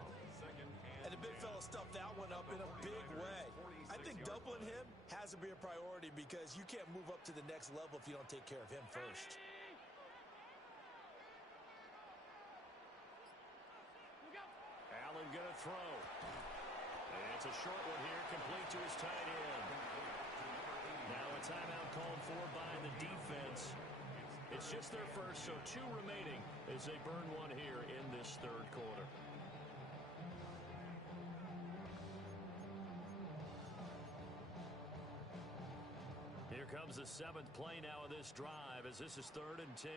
And the big fella stuffed that one up in a big way. I think doubling him has to be a priority because you can't move up to the next level if you don't take care of him first. Allen going to throw. And it's a short one here, complete to his tight end. Now a timeout called for by the defense. It's just their first, so 2 remaining as they burn one here in this third quarter. Here comes the 7th play now of this drive as this is 3rd and 10.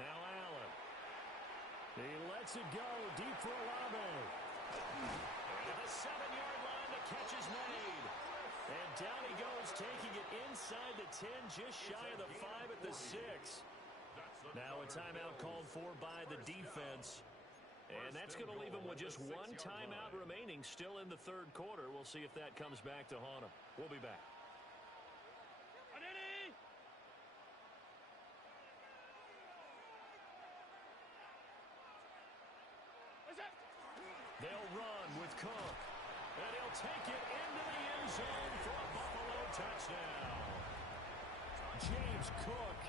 Now Allen. He lets it go deep for Olave. And at the 7-yard line, the catch is made. And down he goes, taking it inside the 10, just shy of the 5 at the 6. Now a timeout called for by the defense. And that's going to leave him with just 1 timeout remaining still in the third quarter. We'll see if that comes back to haunt him. We'll be back. They'll run with Cook. And he'll take it into the end zone for a Buffalo touchdown. James Cook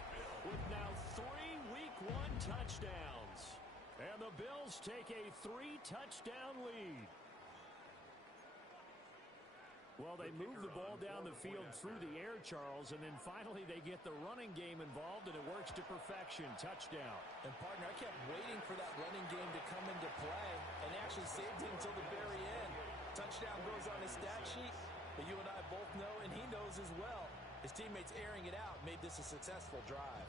with now 3 Week 1 touchdowns. And the Bills take a 3-touchdown lead. Well, they move the ball down the field through the air, Charles, and then finally they get the running game involved, and it works to perfection. Touchdown. And, partner, I kept waiting for that running game to come into play and actually saved it until the very end. Touchdown goes on his stat sheet, but you and I both know, and he knows as well, his teammates airing it out made this a successful drive.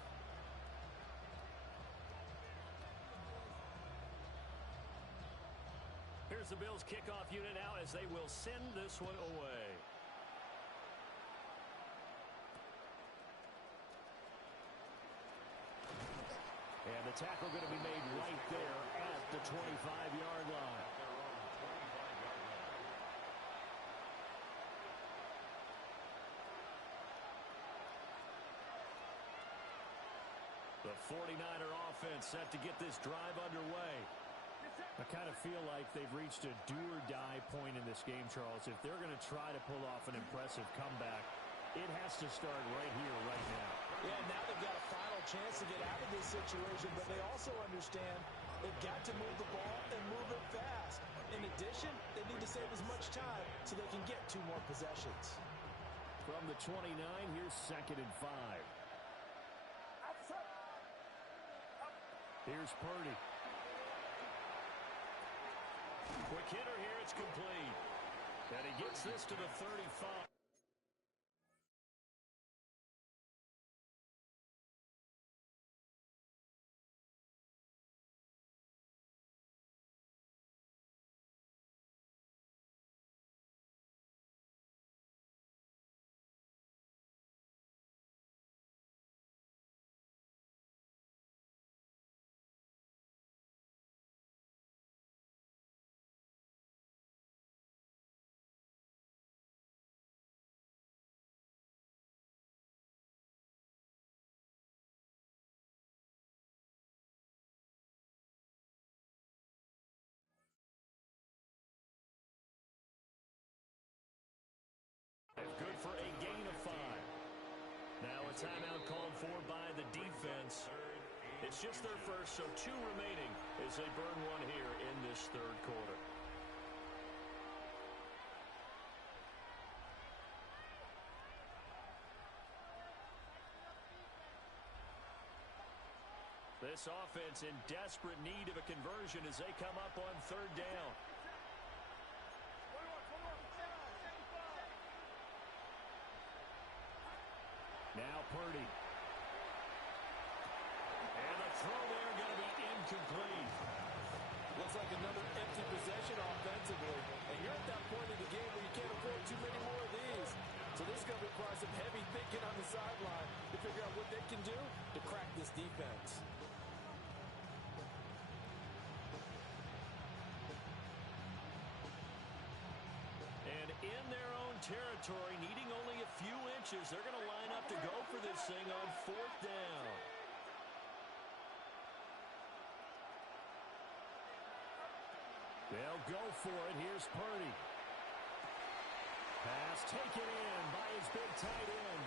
Here's the Bills kickoff unit now as they will send this one away. tackle going to be made right there at the 25-yard line. The 49er offense set to get this drive underway. I kind of feel like they've reached a do-or-die point in this game, Charles. If they're going to try to pull off an impressive comeback, it has to start right here, right now. Yeah, now they've got a final chance to get out of this situation, but they also understand they've got to move the ball and move it fast. In addition, they need to save as much time so they can get 2 more possessions. From the 29, here's 2nd and 5. Here's Purdy. Quick hitter here, it's complete. And he gets this to the 35. Good for a gain of 5. Now a timeout called for by the defense. It's just their first, so 2 remaining as they burn 1 here in this 3rd quarter. This offense in desperate need of a conversion as they come up on 3rd down. Now Purdy. And the throw there going to be incomplete. Looks like another empty possession offensively. And you're at that point in the game where you can't afford too many more of these. So this is going to require some heavy thinking on the sideline to figure out what they can do to crack this defense. And in their own territory, needing only a few inches, they're going to line up to go for this thing on 4th down. They'll go for it. Here's Purdy. Pass taken in by his big tight end.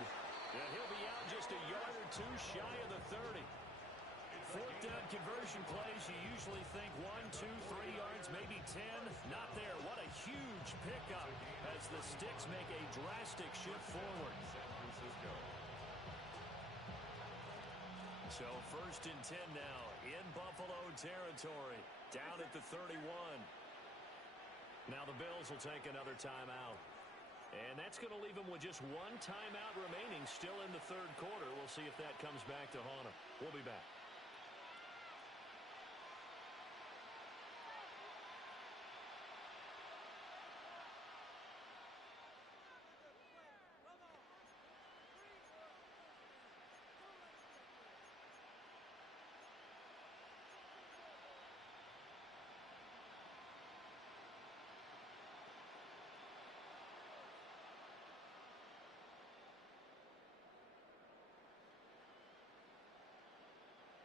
And he'll be out just a yard or 2 shy of the 30. 4th down conversion plays, you usually think 1, 2, 3 yards, maybe 10. Not there. What a huge pickup as the Sticks make a drastic shift forward. So 1st and 10 now in Buffalo territory, down at the 31. Now the Bills will take another timeout. And that's going to leave them with just 1 timeout remaining still in the 3rd quarter. We'll see if that comes back to haunt them. We'll be back.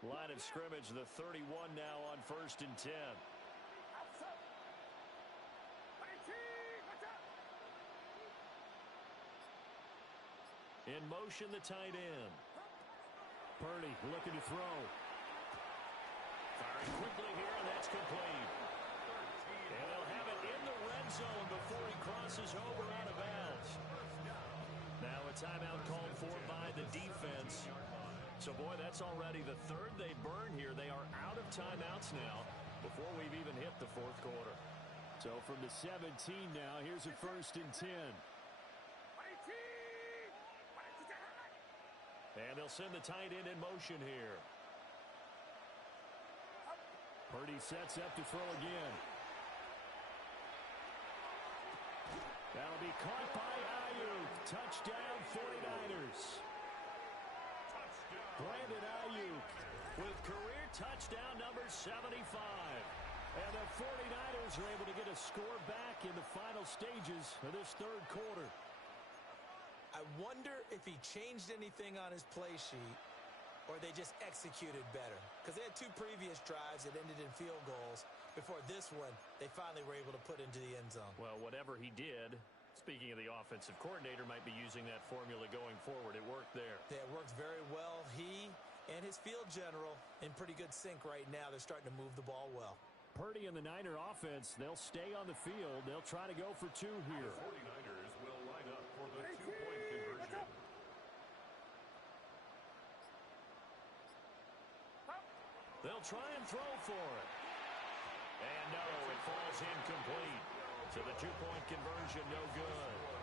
Line of scrimmage, the 31 now on 1st and 10. In motion, the tight end. Purdy looking to throw. Firing quickly here, and that's complete. And they'll have it in the red zone before he crosses over out of bounds. Now a timeout called for by the defense. So, boy, that's already the 3rd they burn here. They are out of timeouts now before we've even hit the 4th quarter. So from the 17 now, here's a 1st and 10. And they'll send the tight end in motion here. Purdy sets up to throw again. That'll be caught by Ayuk. Touchdown 49ers. Brandon Ayuk with career touchdown number 75. And the 49ers are able to get a score back in the final stages of this third quarter. I wonder if he changed anything on his play sheet or they just executed better. Because they had two previous drives that ended in field goals. Before this one, they finally were able to put into the end zone. Well, whatever he did, speaking of the offensive coordinator, might be using that formula going forward. It worked there. Yeah, it worked very well. He and his field general in pretty good sync right now. They're starting to move the ball well. Purdy and the Niner offense, they'll stay on the field. They'll try to go for two here. The 49ers will line up for the two-point conversion. They'll try and throw for it. And no, it falls incomplete. So the two-point conversion, no good.